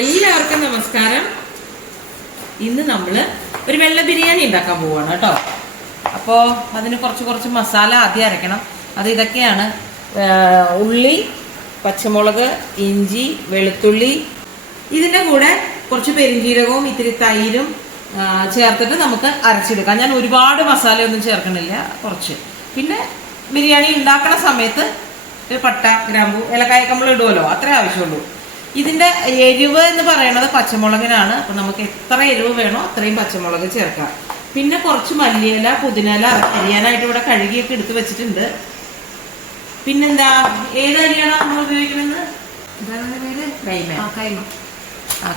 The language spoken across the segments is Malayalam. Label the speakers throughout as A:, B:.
A: എല്ലാവർക്കും നമസ്കാരം. ഇന്ന് നമ്മൾ ഒരു വെള്ള ബിരിയാണി ഉണ്ടാക്കാൻ പോവാണ് കേട്ടോ. അപ്പോൾ അതിന് കുറച്ച് കുറച്ച് മസാല ആദ്യം അരയ്ക്കണം. അത് ഇതൊക്കെയാണ് ഉള്ളി പച്ചമുളക് ഇഞ്ചി വെളുത്തുള്ളി. ഇതിന്റെ കൂടെ കുറച്ച് പെരിഞ്ജീരകവും ഇത്തിരി തൈരും ചേർത്തിട്ട് നമുക്ക് അരച്ചെടുക്കാം. ഞാൻ ഒരുപാട് മസാലയൊന്നും ചേർക്കണില്ല കുറച്ച്. പിന്നെ ബിരിയാണി ഉണ്ടാക്കണ സമയത്ത് ഒരു പട്ട ഗ്രാമ്പു ഏലക്കായൊക്കെ നമ്മൾ ഇടുമല്ലോ അത്രേ ആവശ്യമുള്ളൂ. ഇതിന്റെ എരിവ് എന്ന് പറയുന്നത് പച്ചമുളകിനാണ്. അപ്പൊ നമുക്ക് എത്ര എരിവ് വേണോ അത്രയും പച്ചമുളക് ചേർക്കാം. പിന്നെ കുറച്ച് മല്ലിയില പുതിനയില അരിയാനായിട്ട് ഇവിടെ കഴുകിയൊക്കെ എടുത്ത് വെച്ചിട്ടുണ്ട്. പിന്നെന്താ? ഏത് അരിയാണ് നമ്മൾ ഉപയോഗിക്കുന്നത്?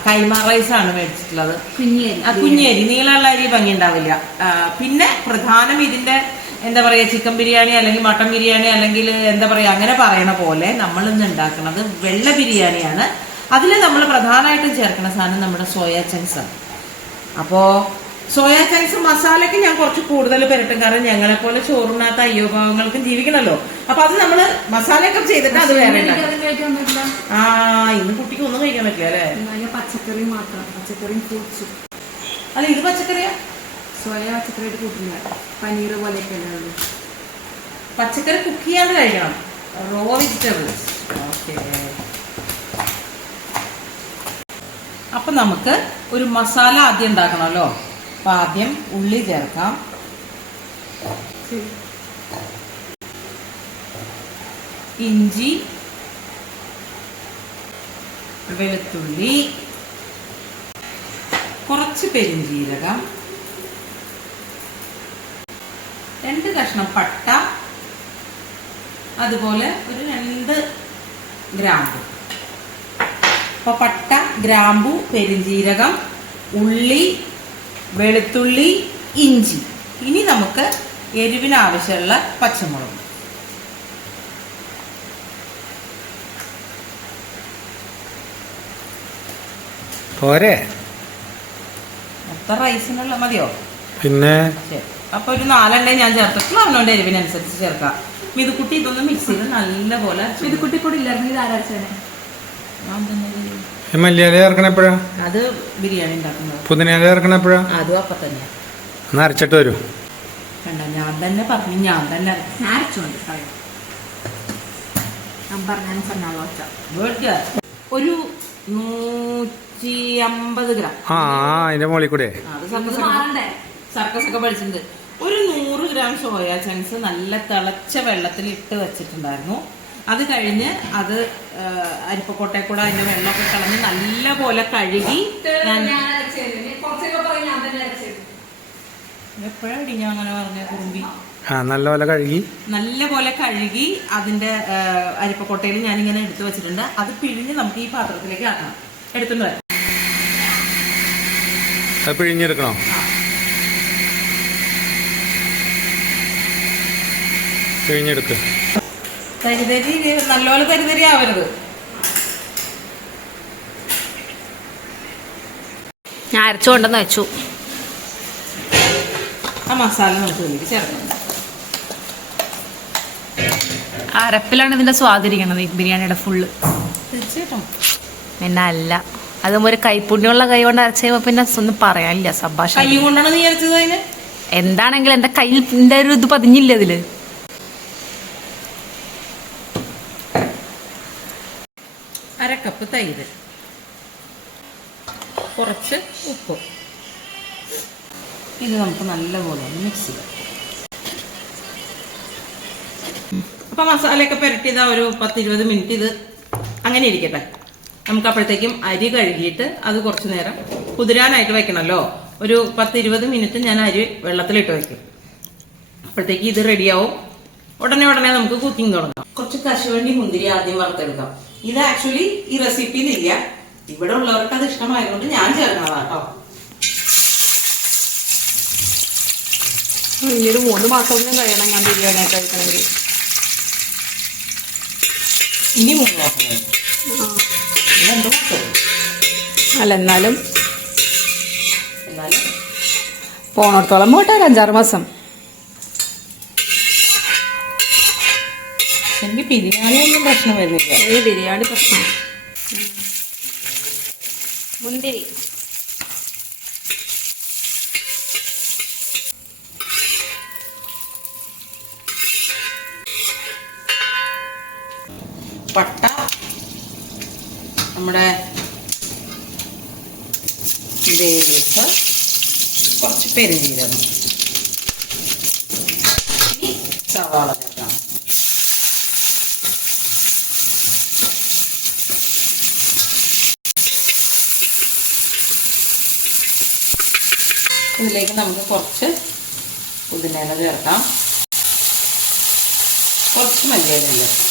A: കൈമ. റൈസ് ആണ് മേടിച്ചിട്ടുള്ളത്. ആ കുഞ്ഞരി. നീളമുള്ള അരി ഭംഗി ഉണ്ടാവില്ല. പിന്നെ പ്രധാനം ഇതിന്റെ എന്താ പറയാ ചിക്കൻ ബിരിയാണി അല്ലെങ്കിൽ മട്ടൻ ബിരിയാണി അല്ലെങ്കിൽ എന്താ പറയാ അങ്ങനെ പറയണ പോലെ നമ്മൾ ഇന്ന് ഉണ്ടാക്കുന്നത് വെള്ള ബിരിയാണിയാണ്. അതിൽ നമ്മൾ പ്രധാനമായിട്ടും ചേർക്കുന്ന സാധനം നമ്മുടെ സോയാ ചങ്ക്സ് ആണ്. അപ്പോൾ സോയാ ചങ്ക്സ് മസാലയ്ക്ക് ഞാൻ കുറച്ച് കൂടുതൽ പെരട്ടും. കാരണം ഞങ്ങളെ പോലെ അയ്യോ അയ്യോഭാവങ്ങൾക്കും ജീവിക്കണല്ലോ. അപ്പൊ അത് നമ്മൾ മസാലയൊക്കെ ചെയ്തിട്ട് അത് വേറെ ആ ഇന്ന് കുട്ടിക്ക് ഒന്നും കഴിക്കാൻ പറ്റില്ല അല്ലേ?
B: പച്ചക്കറി മാത്രം. പച്ചക്കറിയും ഫ്രൂട്ട്സും
A: അല്ല ഇത് പച്ചക്കറിയാ?
B: സോയാ പച്ചക്കറിയായിട്ട് കൂട്ടില്ല. പനീർ പോലെയൊക്കെ അല്ലേ
A: പച്ചക്കറി കുക്ക് ചെയ്യാതെ കഴിക്കണം. റോ വെജിറ്റബിൾസ് ഓക്കെ അപ്പൊ നമുക്ക് ഒരു മസാല ആദ്യം ഉണ്ടാക്കണമല്ലോ. അപ്പൊ ആദ്യം ഉള്ളി ചേർക്കാം. ഇഞ്ചി വെളുത്തുള്ളി കുറച്ച് പെരിഞ്ജീരകം രണ്ട് കഷ്ണം പട്ട അതുപോലെ ഒരു രണ്ട് ഗ്രാമ്പു. അപ്പൊ പട്ട ഗ്രാമ്പു പെരുംജീരകം ഉള്ളി വെളുത്തുള്ളി ഇഞ്ചി. ഇനി നമുക്ക് എരിവിന് ആവശ്യമുള്ള പച്ചമുളക്.
C: പോരെ?
A: മൊത്തം റൈസിനുള്ള മതിയോ?
C: പിന്നെ?
A: അപ്പൊ ഒരു നാലെണ്ണേ ഞാൻ ചേർത്തിട്ടുള്ളൂ. അവനോന്റെ എരിവിനനുസരിച്ച് ചേർക്കാം. മിതുക്കുട്ടി ഇതൊന്ന് മിക്സ് ചെയ്ത് നല്ലപോലെ
B: മിതുക്കുട്ടി കൂടി ഇല്ലായിരുന്നു ഇത്
C: ഈ മല്ലിയില
A: അത് ബിരിയാണി ഉണ്ടാക്കുന്നത്.
C: പുതിനയില
A: അതും അപ്പൊ
C: ഒന്ന് അരച്ചിട്ട് വരൂ.
A: കണ്ട ഞാൻ തന്നെ പറഞ്ഞു ഞാൻ തന്നെ ഒരു നൂറ്റി അമ്പത് ഗ്രാം.
C: ആ അതിന്റെ മുകളിൽ കൂടെ.
A: അത് സർക്കസ് സർക്കസ് ഒക്കെ പഠിച്ചിട്ടുണ്ട്. ഒരു നൂറ് ഗ്രാം സോയാ ചങ്ക്സ് നല്ല തിളച്ച വെള്ളത്തിൽ ഇട്ട് വെച്ചിട്ടുണ്ടായിരുന്നു. അത് കഴിഞ്ഞ് അത് അരിപ്പക്കോട്ടെ കൂടെ അതിന്റെ വെള്ളമൊക്കെ കളഞ്ഞ് നല്ല പോലെ കഴുകി ഞാൻ എപ്പോഴാണ് ഞാൻ അങ്ങനെ പറഞ്ഞ കുറുമ്പി?
C: നല്ലപോലെ കഴുകി.
A: നല്ലപോലെ കഴുകി അതിന്റെ അരിപ്പക്കോട്ടയിൽ ഞാൻ ഇങ്ങനെ എടുത്തു വെച്ചിട്ടുണ്ട്. അത് പിഴിഞ്ഞ് നമുക്ക് ഈ പാത്രത്തിലേക്ക് ആക്കണം.
C: എടുത്തുണ്ട് പിഴിഞ്ഞെടുക്കണോ? പിഴിഞ്ഞെടുക്ക്.
A: തരിതരി നല്ലപോലെ തരിതരി ആവരുത്
B: ഞാൻ അരച്ചു കൊണ്ടെന്ന് വെച്ചു.
A: ആ മസാല നമുക്ക് ഇതിലേക്ക് ചേർക്കണം
B: അരപ്പിലാണ് ഇതിന്റെ സ്വാദിരിക്കണത് ഈ ബിരിയാണിയുടെ ഫുള്ള്
A: തീർച്ചയായിട്ടും.
B: പിന്നെ അല്ല അതും ഒരു കൈപ്പുണ്യമുള്ള കൈ കൊണ്ട് അരച്ച് പിന്നെ ഒന്നും പറയാനില്ല സംഭാഷണം
A: കൈ കൊണ്ടാണ് നീ അരച്ചത് അതിന്?
B: എന്താണെങ്കിലും എന്റെ കയ്യിൽ ഒരു ഇത് പതിഞ്ഞില്ല
A: ഇതിൽ. തൈര്. കുറച്ച് ഉപ്പ്. ഇത് നമുക്ക് നല്ലപോലെ ഒന്ന് മിക്സ് ചെയ്യാം. അപ്പൊ മസാലയൊക്കെ പുരട്ടിയതാ ഒരു പത്തിരുപത് മിനിറ്റ് ഇത് അങ്ങനെ ഇരിക്കട്ടെ. നമുക്ക് അപ്പോഴത്തേക്കും അരി കഴുകിയിട്ട് അത് കുറച്ച് നേരം കുതിരാനായിട്ട് വെക്കണമല്ലോ ഒരു പത്തിരുപത് മിനിറ്റ് ഞാൻ അരി വെള്ളത്തിലിട്ട് വെക്കും. അപ്പോഴത്തേക്ക് ഇത് റെഡിയാവും ഉടനെ ഉടനെ നമുക്ക് കുക്കിംഗ് തുടങ്ങാം. കുറച്ച് കശുവണ്ടി മുന്തിരി ആദ്യം വറുത്തെടുക്കാം. ഇത് ആക്ച്വലി ഈ റെസിപ്പിയിലില്ല ഇവിടെ ഉള്ളവർക്ക് അത് ഇഷ്ടമായതുകൊണ്ട് ഞാൻ ചേർന്നതാ കേട്ടോ
B: ഇനി ഒരു മൂന്ന് മാസം കഴിയണം ഞാൻ ബിരിയാണി കഴിക്കണമെങ്കിൽ.
A: ഇനി മൂന്ന് മാസം രണ്ട് മാസം.
B: അല്ല എന്നാലും
A: എന്നാലും
B: പോണത്തോളം പോട്ടെ ഒരു അഞ്ചാറ് മാസം.
A: ബിരിയാണി ഒന്നും പ്രശ്നം വരുന്നില്ല.
B: ഈ ബിരിയാണി പ്രശ്നം. മുന്തിരി.
A: പട്ട. നമ്മുടെ വേപ്പ് കുറച്ച് പെരുംജീരകം. സവാള ചേർക്കാം ഇതിലേക്ക് നമുക്ക് കുറച്ച് പുതിനയില ചേർക്കാം. കുറച്ച് മല്ലിയില ചേർക്കാം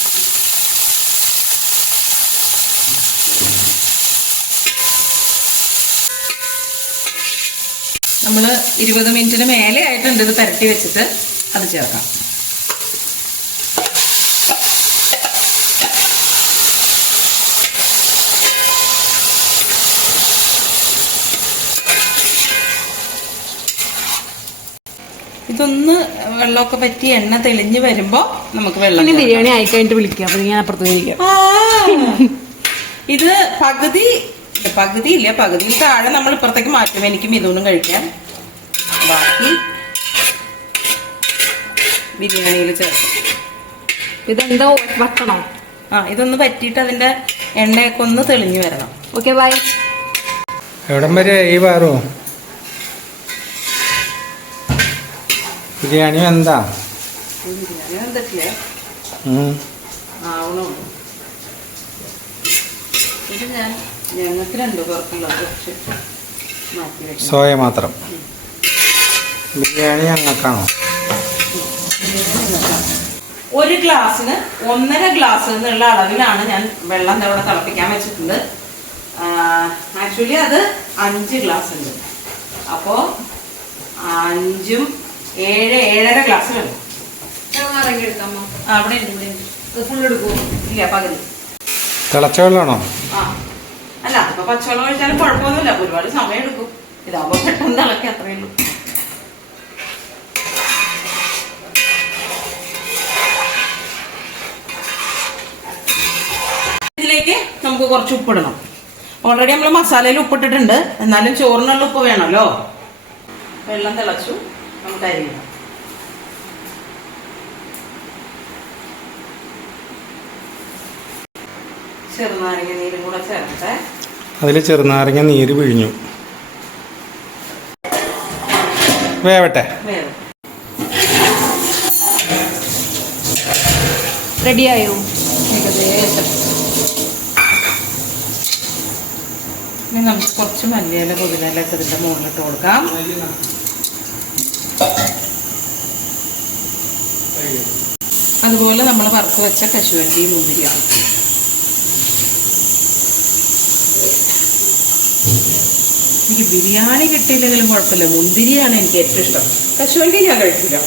A: നമ്മൾ ഇരുപത് മിനിറ്റിന് മേലെ ആയിട്ടുണ്ട് ഇത് പരട്ടി വെച്ചിട്ട് അത് ചേർക്കാം. ഇതൊന്ന് വെള്ളമൊക്കെ പറ്റി എണ്ണ തെളിഞ്ഞ് വരുമ്പോ നമുക്ക് വെള്ളം.
B: ബിരിയാണി ആയി കഴിഞ്ഞിട്ട് വിളിക്കാം. അപ്പൊ ഞാൻ അപ്പുറത്ത്
A: ഇത് പകുതി പകുതി ഇല്ല പകുതിയിൽ താഴെ നമ്മൾ ഇപ്പുറത്തേക്ക് മാറ്റും. എനിക്കും ഇതൊന്നും കഴിക്കാം ബാക്കി ബിരിയാണിയിൽ ചേർക്കും.
B: ഇതെന്താ വട്ടണോ?
A: ആ ഇതൊന്ന് പറ്റിയിട്ട് അതിന്റെ എണ്ണയൊക്കെ ഒന്ന് തെളിഞ്ഞു വരണം.
B: ഓക്കെ ബൈ
C: എവിടം വരെ ഈ പാറു ബിരിയാണി എന്താ
A: ബിരിയാണി എന്തൊക്കെയേ ആവണുള്ളൂ ഇത് ഞാൻ ഞങ്ങൾക്ക് രണ്ടു പേർക്കുള്ളത് കുറച്ച് മാറ്റി വെക്കണം.
C: സോയ മാത്രം. ബിരിയാണി ഞങ്ങൾക്കാണോ?
A: ഒരു ഗ്ലാസ്സിന് ഒന്നര ഗ്ലാസ് എന്നുള്ള അളവിലാണ് ഞാൻ വെള്ളം ഇവിടെ തിളപ്പിക്കാൻ വെച്ചിട്ടുണ്ട്. ആക്ച്വലി അത് അഞ്ച് ഗ്ലാസ് ഉണ്ട് അപ്പോൾ അഞ്ചും ഏഴ് ഏഴര ഗ്ലാസ് വേണം അവിടെ ഫുൾ എടുക്കുമോ ഇല്ല പകുതി.
C: തിളച്ച
A: ആ. അല്ല അതിപ്പോ പച്ചവെള്ളം ഒഴിച്ചാലും കുഴപ്പമൊന്നുമില്ല. ഒരുപാട് സമയം എടുക്കും. ഇതാകുമ്പോ പെട്ടെന്ന് തിളക്കി അത്രയേ ഉള്ളൂ. ഇതിലേക്ക് നമുക്ക് കുറച്ച് ഉപ്പിടണം. ഓൾറെഡി നമ്മൾ മസാലയിൽ ഉപ്പിട്ടിട്ടുണ്ട്. എന്നാലും ചോറിനുള്ള ഉപ്പ് വേണമല്ലോ. വെള്ളം തിളച്ചു. നമുക്ക് അരിയണം ചെറുനാരങ്ങ നീരും കൂടെ ചേർക്കട്ടെ
C: അതിൽ ചെറുനാരങ്ങ നീര് പിഴിഞ്ഞു. വേവട്ടെ.
A: റെഡി
B: റെഡിയായോ?
A: ഏകദേശം. ഇനി നമുക്ക് കുറച്ച് മല്ലിയില പുതിനയില ഇതിന്റെ മുകളിലിട്ട് കൊടുക്കാം. അതുപോലെ നമ്മൾ വറുത്ത് വെച്ച കശുവണ്ടി മുന്തിരിയാണ് എനിക്ക് ബിരിയാണി കിട്ടിയില്ലെങ്കിലും കുഴപ്പമില്ല. മുന്തിരിയാണ് എനിക്ക് ഏറ്റവും ഇഷ്ടം. കശുവണ്ടി ഞാൻ കഴിക്കില്ല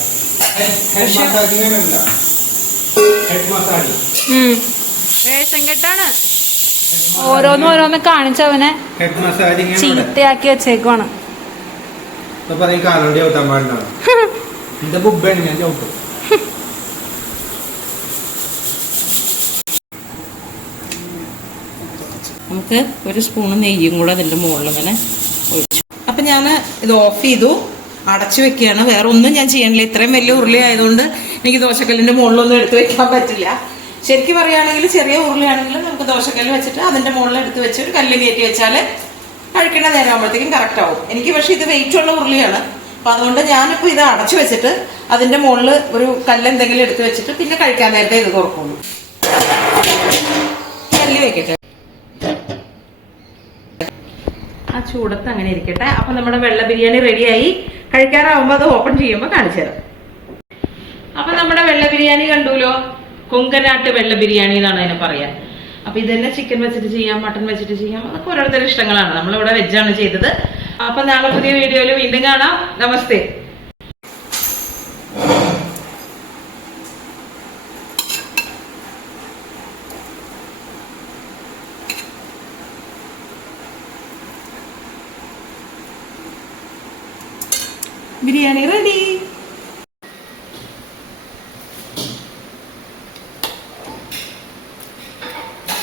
A: ാണ്
B: ഓരോന്ന് ഓരോന്ന് കാണിച്ചവനെ ചീത്തയാക്കി വെച്ചേക്കുവാണ്.
C: പറയും കാലോടി ഔട്ടാൻ പാടില്ല. എന്റെ ബുബാണ് ഞാൻ ചവിട്ടും.
A: നമുക്ക് ഒരു സ്പൂണ് നെയ്യും കൂടെ അതിന്റെ മുകളിൽ ഇങ്ങനെ ഒഴിച്ചു. അപ്പം ഞാൻ ഇത് ഓഫ് ചെയ്തു. അടച്ചു വെക്കുകയാണ്. വേറെ ഒന്നും ഞാൻ ചെയ്യണില്ല ഇത്രയും വലിയ ഉരുളി ആയതുകൊണ്ട് എനിക്ക് ദോശക്കല്ലിന്റെ മുകളിലൊന്നും എടുത്ത് വെക്കാൻ പറ്റില്ല. ശരിക്കും പറയുകയാണെങ്കിൽ ചെറിയ ഉരുളിയാണെങ്കിലും നമുക്ക് ദോശക്കല്ല് വെച്ചിട്ട് അതിന്റെ മുകളിൽ എടുത്ത് വെച്ച് ഒരു കല്ല് കയറ്റി വെച്ചാൽ കഴിക്കണ നേരം ആകുമ്പോഴത്തേക്കും കറക്റ്റ് ആവും. എനിക്ക് പക്ഷേ ഇത് വെയിറ്റ് ഉള്ള ഉരുളിയാണ്. അപ്പം അതുകൊണ്ട് ഞാനിപ്പോൾ ഇത് അടച്ചു വെച്ചിട്ട് അതിന്റെ മുകളിൽ ഒരു കല്ല് എന്തെങ്കിലും എടുത്ത് വെച്ചിട്ട് പിന്നെ കഴിക്കാൻ നേരത്തെ ഇത് തുറക്കുള്ളൂ. കല്ല് വെക്കട്ടെ. ചൂടത്ത് അങ്ങനെ ഇരിക്കട്ടെ. അപ്പൊ നമ്മുടെ വെള്ള ബിരിയാണി റെഡിയായി. കഴിക്കാറാവുമ്പോ അത് ഓപ്പൺ ചെയ്യുമ്പോൾ കാണിച്ചു തരാം. അപ്പൊ നമ്മുടെ വെള്ള ബിരിയാണി കണ്ടുല്ലോ? കൊങ്കനാട്ട് വെള്ള ബിരിയാണി എന്നാണ് അതിനെ പറയാ. അപ്പൊ ഇതന്നെ ചിക്കൻ വെച്ചിട്ട് ചെയ്യാം മട്ടൺ വെച്ചിട്ട് ചെയ്യാം. അതൊക്കെ ഓരോരുത്തരുടെ ഇഷ്ടങ്ങളാണ്. നമ്മളിവിടെ വെജാണ് ചെയ്തത്. അപ്പൊ നാളെ പുതിയ വീഡിയോയിൽ വീണ്ടും കാണാം. നമസ്തേ. ബിരിയാണി റെഡി.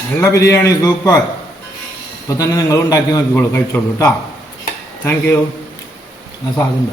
C: നല്ല ബിരിയാണി സൂപ്പർ. ഇപ്പൊ തന്നെ നിങ്ങൾ ഉണ്ടാക്കി നോക്കിക്കോളൂ കഴിച്ചോളൂ കേട്ടോ താങ്ക് യു സാധനം